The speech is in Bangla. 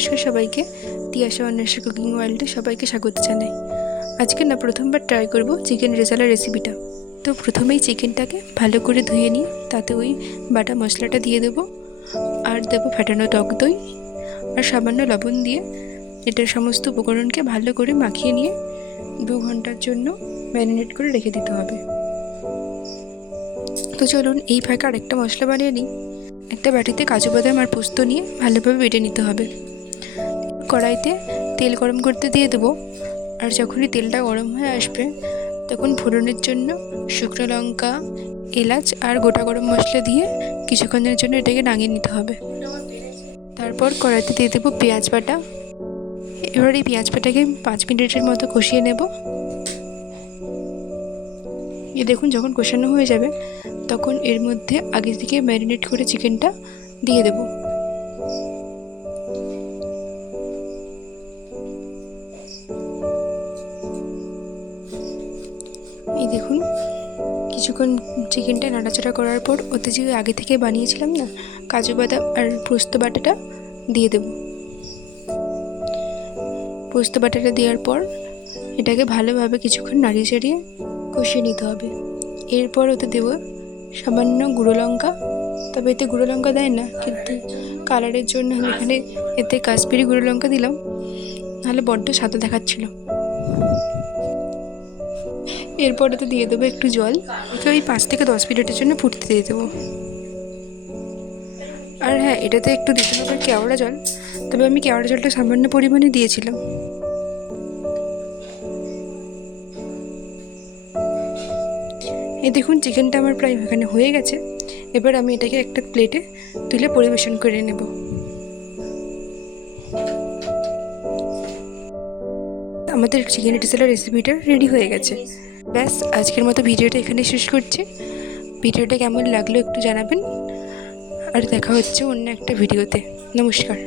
নমস্কার সবাইকে। তিয়াশা অন্বেষা কুকিং ওয়ার্ল্ডে সবাইকে স্বাগত জানাই। আজকে না প্রথমবার ট্রাই করব চিকেন রেজালা রেসিপিটা। তো প্রথমেই চিকেনটাকে ভালো করে ধুয়ে নিয়ে তাতে ওই বাটা মশলাটা দিয়ে দেবো, আর দেবো ফেটানো টক দই আর সামান্য লবণ দিয়ে এটার সমস্ত উপকরণকে ভালো করে মাখিয়ে নিয়ে 2 ঘন্টার জন্য ম্যারিনেট করে রেখে দিতে হবে। তো চলুন এই ফাঁকে আরেকটা মশলা বানিয়ে নিই। একটা বাটিতে কাজু বাদাম আর পোস্ত নিয়ে ভালোভাবে বেটে নিতে হবে। কড়াইতে তেল গরম করতে দিয়ে দেবো, আর যখনই তেলটা গরম হয়ে আসবে তখন ফোড়নের জন্য শুকনো লঙ্কা, এলাচ আর গোটা গরম মশলা দিয়ে কিছুক্ষণের জন্য এটাকে নামিয়ে নিতে হবে। তারপর কড়াইতে দিয়ে দেবো পেঁয়াজ বাটা। এবার এই পেঁয়াজ বাটাকে 5 মিনিটের মতো কষিয়ে নেব। দেখুন যখন কষানো হয়ে যাবে তখন এর মধ্যে আগে থেকে ম্যারিনেট করে চিকেনটা দিয়ে দেব। এই দেখুন কিছুক্ষণ চিকেনটা নাড়াচাড়া করার পর ওতে যে আগে থেকে বানিয়েছিলাম না কাজু বাদাম আর পোস্ত বাটাটা দিয়ে দেব। পোস্ত বাটাটা দেওয়ার পর এটাকে ভালোভাবে কিছুক্ষণ নাড়িয়ে চাড়িয়ে কষিয়ে নিতে হবে। এরপর ওতে দেব সামান্য গুঁড়ো লঙ্কা, তবে এতে গুঁড়ো লঙ্কা দেয় না, কিন্তু কালারের জন্য আমি এখানে এতে কাশ্মীরি গুঁড়ো লঙ্কা দিলাম, নাহলে বড্ড সাদা দেখাচ্ছিল। এরপর এতে দিয়ে দেবো একটু জল, ওকে ওই 5 থেকে 10 মিনিটের জন্য ফুটতে দিয়ে দেবো। আর হ্যাঁ, এটাতে একটু দিতে হবে কেওড়া জল, তবে আমি কেওড়া জলটা সামান্য পরিমাণে দিয়েছিলাম। এই দেখুন চিকেনটা আমার প্রায় এখানে হয়ে গেছে। এবার আমি এটাকে একটা প্লেটে তুলে পরিবেশন করে নেব। আমাদের চিকেন রেজালা রেসিপিটা রেডি হয়ে গেছে। ব্যাস, আজকের মতো ভিডিওটা এখানে শেষ করছি। ভিডিওটা কেমন লাগলো একটু জানাবেন, আর দেখা হচ্ছে অন্য একটা ভিডিওতে। নমস্কার।